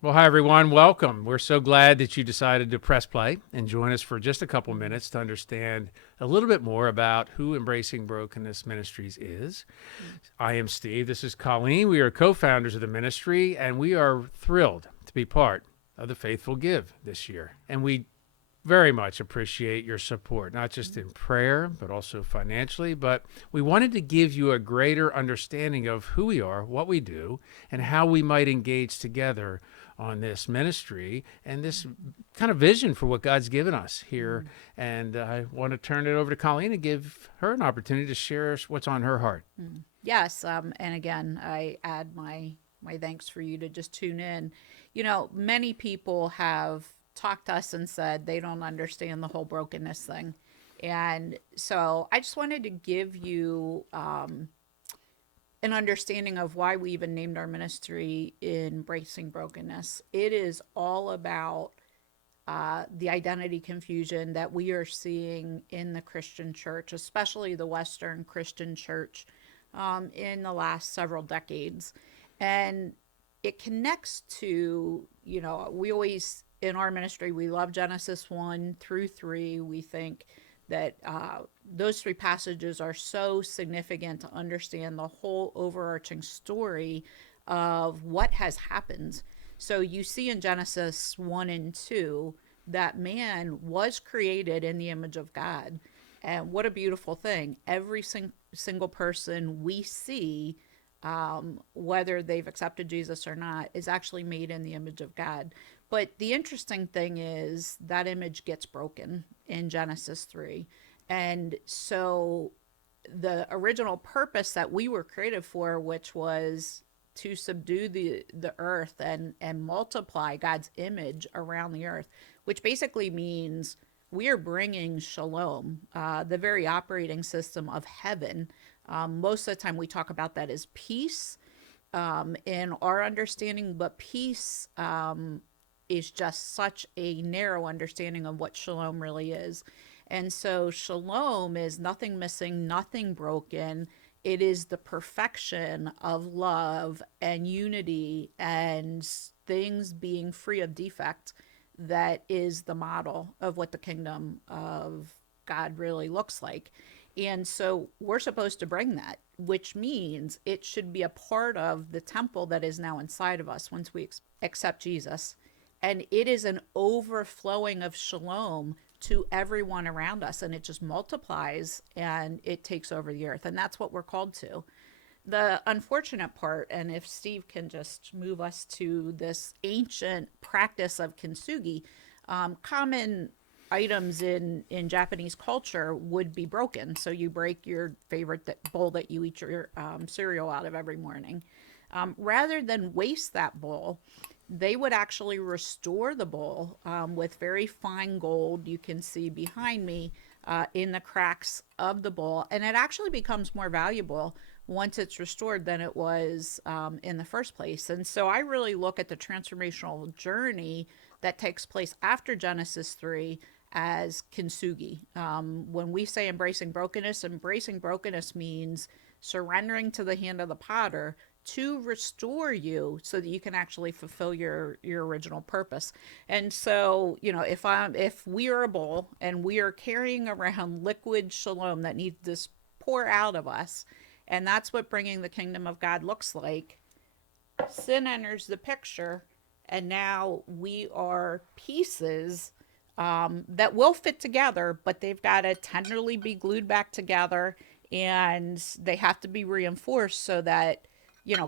Well, hi, everyone. Welcome. We're so glad that you decided to press play and join us for just a couple minutes to understand a little bit more about who Embracing Brokenness Ministries is. I am Steve. This is Colleen. We are co founders of the ministry, and we are thrilled to be part of the Faithful Give this year. And we very much appreciate your support, not just in prayer, but also financially. But we wanted to give you a greater understanding of who we are, what we do, and how we might engage together on this ministry and this kind of vision for what God's given us here. And I want to turn it over to Colleen and give her an opportunity to share what's on her heart. Yes, and again, I add my thanks for you to just tune in. You know, many people have talked to us and said they don't understand the whole brokenness thing, and so I just wanted to give you an understanding of why we even named our ministry Embracing Brokenness. It is all about the identity confusion that we are seeing in the Christian church, especially the Western Christian church, in the last several decades. And it connects to, we always, in our ministry, we love Genesis 1 through 3. We think that those three passages are so significant to understand the whole overarching story of what has happened. So you see in Genesis 1 and 2 that man was created in the image of God. And what a beautiful thing. Every single person we see, whether they've accepted Jesus or not, is actually made in the image of God. But the interesting thing is that image gets broken in Genesis 3. And so the original purpose that we were created for, which was to subdue the earth and multiply God's image around the earth, which basically means we are bringing shalom, the very operating system of heaven. Most of the time we talk about that as peace in our understanding, but peace is just such a narrow understanding of what shalom really is. And so shalom is nothing missing, nothing broken. It is the perfection of love and unity and things being free of defect that is the model of what the kingdom of God really looks like. And so we're supposed to bring that, which means it should be a part of the temple that is now inside of us once we accept Jesus. And it is an overflowing of shalom to everyone around us, and it just multiplies and it takes over the earth. And that's what we're called to. The unfortunate part, and if Steve can just move us to this ancient practice of kintsugi, common items in Japanese culture would be broken. So you break your favorite bowl that you eat your cereal out of every morning. Rather than waste that bowl, they would actually restore the bowl with very fine gold. You can see behind me in the cracks of the bowl, and it actually becomes more valuable once it's restored than it was in the first place. And so I really look at the transformational journey that takes place after Genesis 3 as kintsugi. When we say embracing brokenness means surrendering to the hand of the potter to restore you so that you can actually fulfill your original purpose. And so, if we are a bowl and we are carrying around liquid shalom that needs to pour out of us, and that's what bringing the kingdom of God looks like, sin enters the picture, and now we are pieces that will fit together, but they've got to tenderly be glued back together, and they have to be reinforced so that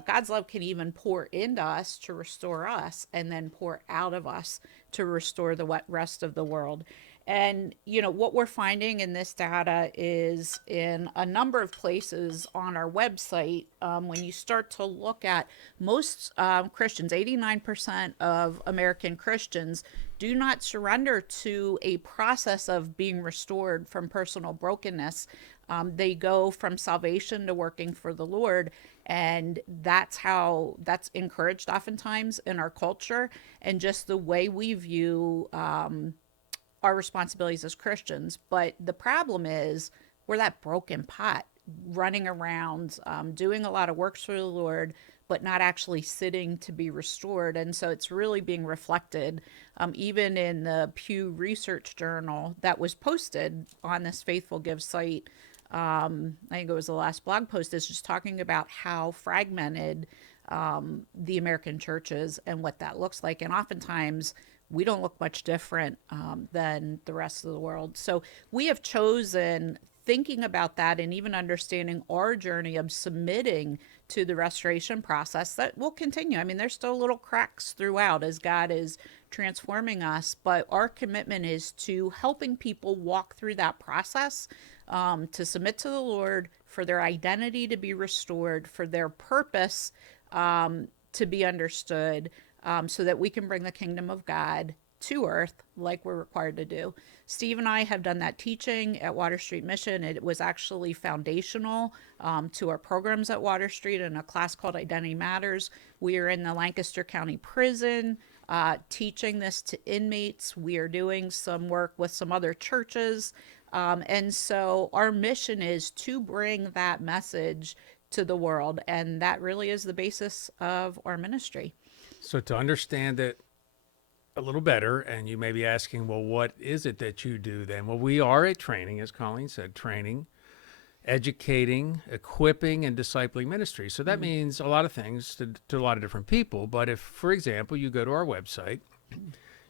God's love can even pour into us to restore us and then pour out of us to restore the rest of the world. And, what we're finding in this data is in a number of places on our website, when you start to look at most Christians, 89% of American Christians do not surrender to a process of being restored from personal brokenness. They go from salvation to working for the Lord. And that's encouraged oftentimes in our culture and just the way we view our responsibilities as Christians. But the problem is we're that broken pot running around, doing a lot of works for the Lord, but not actually sitting to be restored. And so it's really being reflected, even in the Pew Research Journal that was posted on this Faithful Give site. I think it was the last blog post, is just talking about how fragmented the American church is and what that looks like. And oftentimes we don't look much different than the rest of the world. So we have chosen, thinking about that and even understanding our journey of submitting to the restoration process, that will continue. I mean, there's still little cracks throughout as God is transforming us, but our commitment is to helping people walk through that process, to submit to the Lord, for their identity to be restored, for their purpose to be understood, so that we can bring the kingdom of God to earth like we're required to do. Steve and I have done that teaching at Water Street Mission. It was actually foundational to our programs at Water Street in a class called Identity Matters. We are in the Lancaster County Prison teaching this to inmates. We are doing some work with some other churches. And so our mission is to bring that message to the world. And that really is the basis of our ministry. So to understand it a little better, and you may be asking, well, what is it that you do then? Well, we are a training, as Colleen said, training, educating, equipping, and discipling ministry. So that means a lot of things to a lot of different people. But if, for example, you go to our website,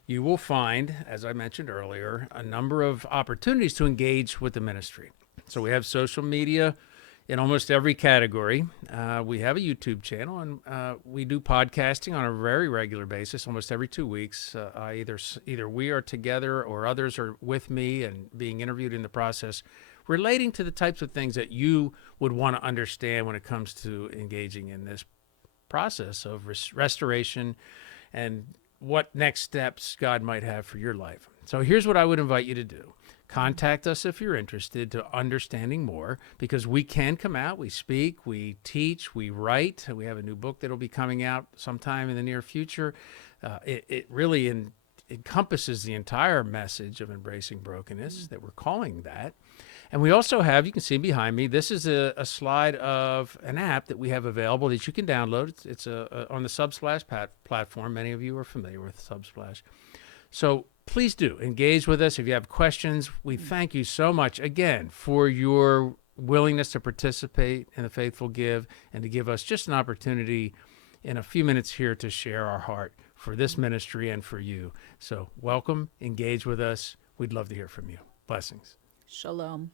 you will find, as I mentioned earlier, a number of opportunities to engage with the ministry. So we have social media in almost every category. We have a YouTube channel, and we do podcasting on a very regular basis, almost every 2 weeks. Either we are together or others are with me and being interviewed in the process, relating to the types of things that you would want to understand when it comes to engaging in this process of restoration and what next steps God might have for your life. So here's what I would invite you to do. Contact us if you're interested to understanding more, because we can come out, we speak, we teach, we write. We have a new book that'll be coming out sometime in the near future. It really encompasses the entire message of embracing brokenness, that we're calling that. And we also have, you can see behind me, this is a slide of an app that we have available that you can download. It's on the Subsplash platform. Many of you are familiar with Subsplash. So please do engage with us. If you have questions, we thank you so much, again, for your willingness to participate in the Faithful Give and to give us just an opportunity in a few minutes here to share our heart for this ministry and for you. So welcome, engage with us. We'd love to hear from you. Blessings. Shalom.